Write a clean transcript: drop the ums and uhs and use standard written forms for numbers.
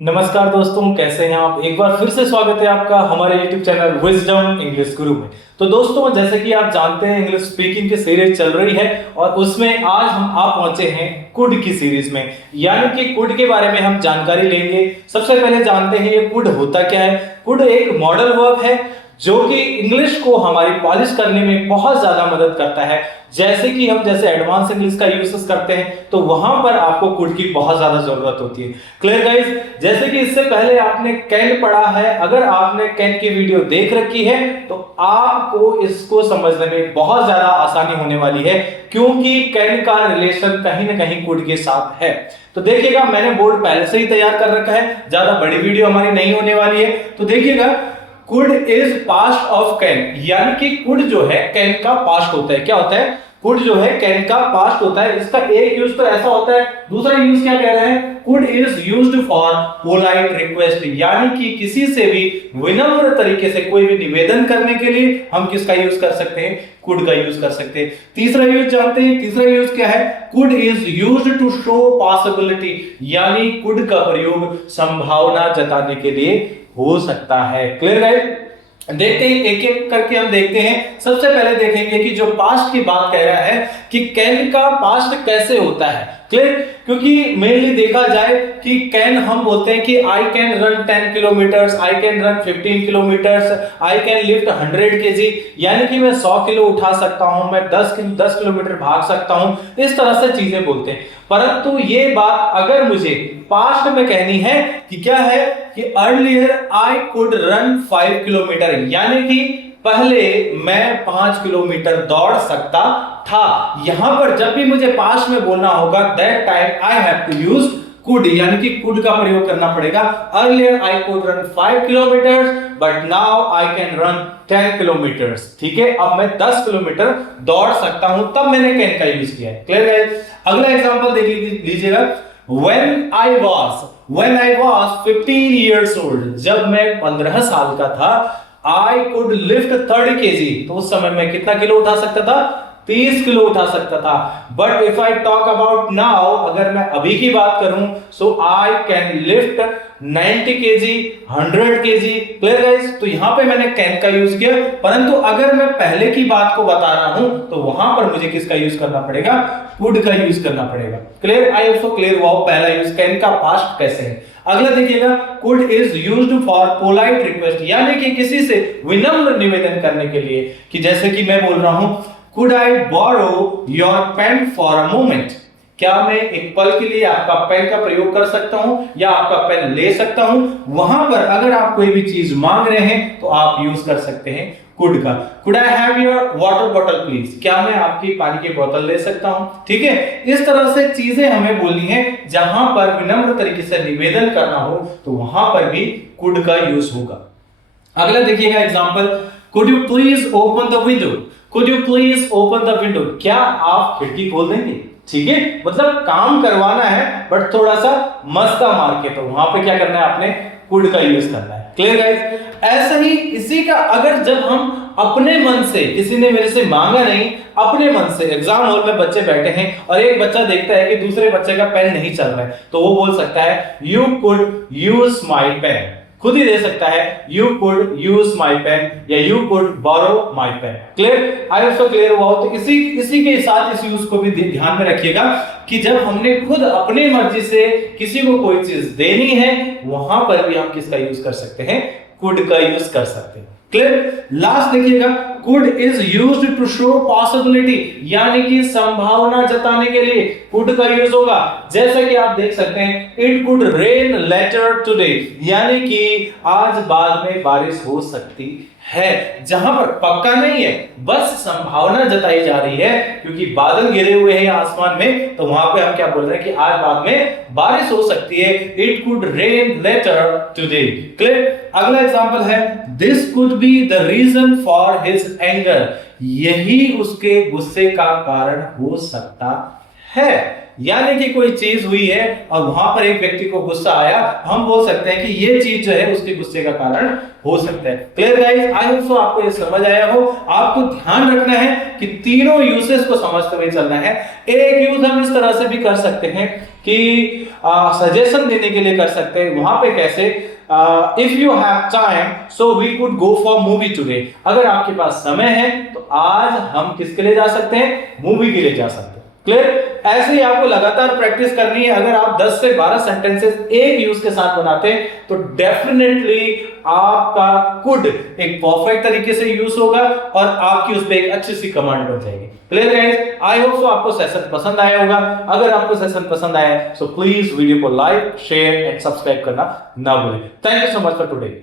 नमस्कार दोस्तों, कैसे हैं आप। एक बार फिर से स्वागत है आपका हमारे YouTube चैनल विजडम इंग्लिश गुरु में। तो दोस्तों, जैसे कि आप जानते हैं, इंग्लिश स्पीकिंग की सीरीज चल रही है और उसमें आज हम आप पहुंचे हैं कुड की सीरीज में। यानी कि कुड के बारे में हम जानकारी लेंगे। सबसे पहले जानते हैं ये कुड होता क्या है। कुड एक मॉडल वर्ब है जो कि इंग्लिश को हमारी पॉलिश करने में बहुत ज्यादा मदद करता है। जैसे कि हम एडवांस इंग्लिश का यूज करते हैं तो वहां पर आपको कुड की बहुत ज्यादा जरूरत होती है। Clear guys. जैसे कि इससे पहले आपने कैन पढ़ा है, अगर आपने कैन की वीडियो देख रखी है तो आपको इसको समझने में बहुत ज्यादा आसानी होने वाली है, क्योंकि कैन का रिलेशन कहीं ना कहीं कुड के साथ है। तो देखिएगा, मैंने बोर्ड पहले से ही तैयार कर रखा है, ज्यादा बड़ी वीडियो हमारी नहीं होने वाली है। तो देखिएगा, could is past of can, यानी कि कुड जो है कैन का पास्ट होता है। क्या होता है? कुड जो है कैन का पास्ट होता है। इसका एक यूज तो ऐसा होता है, दूसरा यूज क्या कह रहे हैं? Could is used for polite request, यानी कि किसी से भी विनम्र तरीके से कोई भी निवेदन करने के लिए हम किसका यूज कर सकते हैं? कुड का यूज कर सकते हैं। तीसरा यूज जानते हैं, तीसरा यूज क्या है? Could is used to show possibility, यानी कुड का प्रयोग संभावना जताने के लिए हो सकता है। Clear guys. देखते हैं, एक एक करके हम देखते हैं। सबसे पहले देखेंगे कि जो पास्ट की बात कह रहा है कि कैन का पास्ट कैसे होता है। क्लियर। क्योंकि मेनली देखा जाए कि कैन हम बोलते हैं कि आई can run 10 kilometres, I can run 15 kilometres, I can lift 100 KG, यानी कि मैं 100 किलो उठा सकता हूं, मैं 10 किलोमीटर भाग सकता हूं। इस तरह से चीजें बोलते हैं। परंतु ये बात अगर मुझे पास्ट में कहनी है कि क्या है कि earlier I could run 5 kilometre, यानी कि पहले मैं 5 किलोमीटर दौड़ सकता था। यहां पर जब भी मुझे पास्ट में बोलना होगा, that time I have to use could, यानी कि कुड का प्रयोग करना पड़ेगा। Earlier I could run 5 kilometres but now I can run 10 kilometres. ठीक है, अब मैं 10 किलोमीटर दौड़ सकता हूं, तब मैंने कैन का यूज किया है। क्लियर है। अगला एग्जांपल देख लीजिएगा। When I was 15 years old, जब मैं 15 साल का था, I could lift 30 kg, तो उस समय मैं कितना किलो उठा सकता था? 30 किलो उठा सकता था। But if I talk about now, अगर मैं अभी की बात करूं, so I can lift 90 KG, 100 KG. Clear guys. तो यहां पे मैंने कैन का यूज किया, परंतु अगर मैं पहले की बात को बता रहा हूं तो वहां पर मुझे किसका यूज करना पड़ेगा? कुड का यूज करना पड़ेगा। Clear. I hope so clear हुआ पहला यूज कैन का पास्ट कैसे है। अगला देखिएगा, could is used for polite request, यानी कि किसी से विनम्र निवेदन करने के लिए, कि जैसे कि मैं बोल रहा हूं, could I borrow your pen for a moment, क्या मैं एक पल के लिए आपका पेन का प्रयोग कर सकता हूं या आपका पेन ले सकता हूं। वहां पर अगर आप कोई भी चीज मांग रहे हैं तो आप यूज कर सकते हैं कुड का। Could I have your water bottle please, क्या मैं आपकी पानी की बोतल ले सकता हूं। ठीक है, इस तरह से चीजें हमें बोलनी है। जहां पर विनम्र तरीके से निवेदन करना हो तो वहां पर भी कुड का यूज होगा। अगला देखिएगा example, could you please open the window, could you please open the window, क्या आप खिड़की खोल देंगे। ठीक है, मतलब काम करवाना है बट थोड़ा सा मस्का मार के, तो वहां पे क्या करना है? आपने कुड का यूज करना है। Clear guys. ऐसा ही इसी का अगर जब हम अपने मन से, किसी ने मेरे से मांगा नहीं, अपने मन से, एग्जाम हॉल में बच्चे बैठे हैं और एक बच्चा देखता है कि दूसरे बच्चे का पेन नहीं चल रहा है, तो वो बोल सकता है you could use my pen, खुद ही दे सकता है you could use my pen या you could borrow my pen. Clear. I hope so clear हुआ। तो इसी के साथ इस यूज को भी ध्यान में रखिएगा कि जब हमने खुद अपनी मर्जी से किसी को कोई चीज देनी है, वहां पर भी हम किसका यूज कर सकते हैं? कुड का यूज कर सकते हैं। क्लियर। लास्ट देखिएगा, could is used to show possibility, यानी कि संभावना जताने के लिए कुड का यूज होगा। जैसे कि आप देख सकते हैं, it could rain later today, यानी कि आज बाद में बारिश हो सकती है। जहां पर पक्का नहीं है, बस संभावना जताई जा रही है, क्योंकि बादल गिरे हुए हैं आसमान में, तो वहां पे हम क्या बोल रहे हैं कि आज बाद में बारिश हो सकती है। It could rain later today. Clear. अगला एग्जांपल है, this could be the reason for his anger, यही उसके गुस्से का कारण हो सकता है। यानी कि कोई चीज हुई है और वहां पर एक व्यक्ति को गुस्सा आया, हम बोल सकते हैं कि ये चीज जो है उसके गुस्से का कारण हो सकता है। क्लियर गाइस, आई होप सो आपको ये समझ आया हो। आपको ध्यान रखना है कि तीनों यूसेस को समझते हुए चलना है। एक यूज हम इस तरह से भी कर सकते हैं कि सजेशन देने के लिए कर सकते हैं। वहां पे कैसे, if you have time so we could go for movie today. अगर आपके पास समय है तो आज हम किसके लिए जा सकते हैं, मूवी के लिए जा सकते हैं। क्लियर, ऐसे ही आपको लगातार प्रैक्टिस करनी है। अगर आप 10 से 12 सेंटेंसेस एक यूज के साथ बनाते हैं तो डेफिनेटली आपका कुड एक परफेक्ट तरीके से यूज होगा और आपकी उस पर एक अच्छी सी कमांड बन जाएगी। क्लियर गाइस, आई होप सो आपको सेशन पसंद आया होगा। अगर आपको सेशन पसंद आया सो प्लीज वीडियो को लाइक, शेयर एंड सब्सक्राइब करना ना भूलें। Thank you so much for today.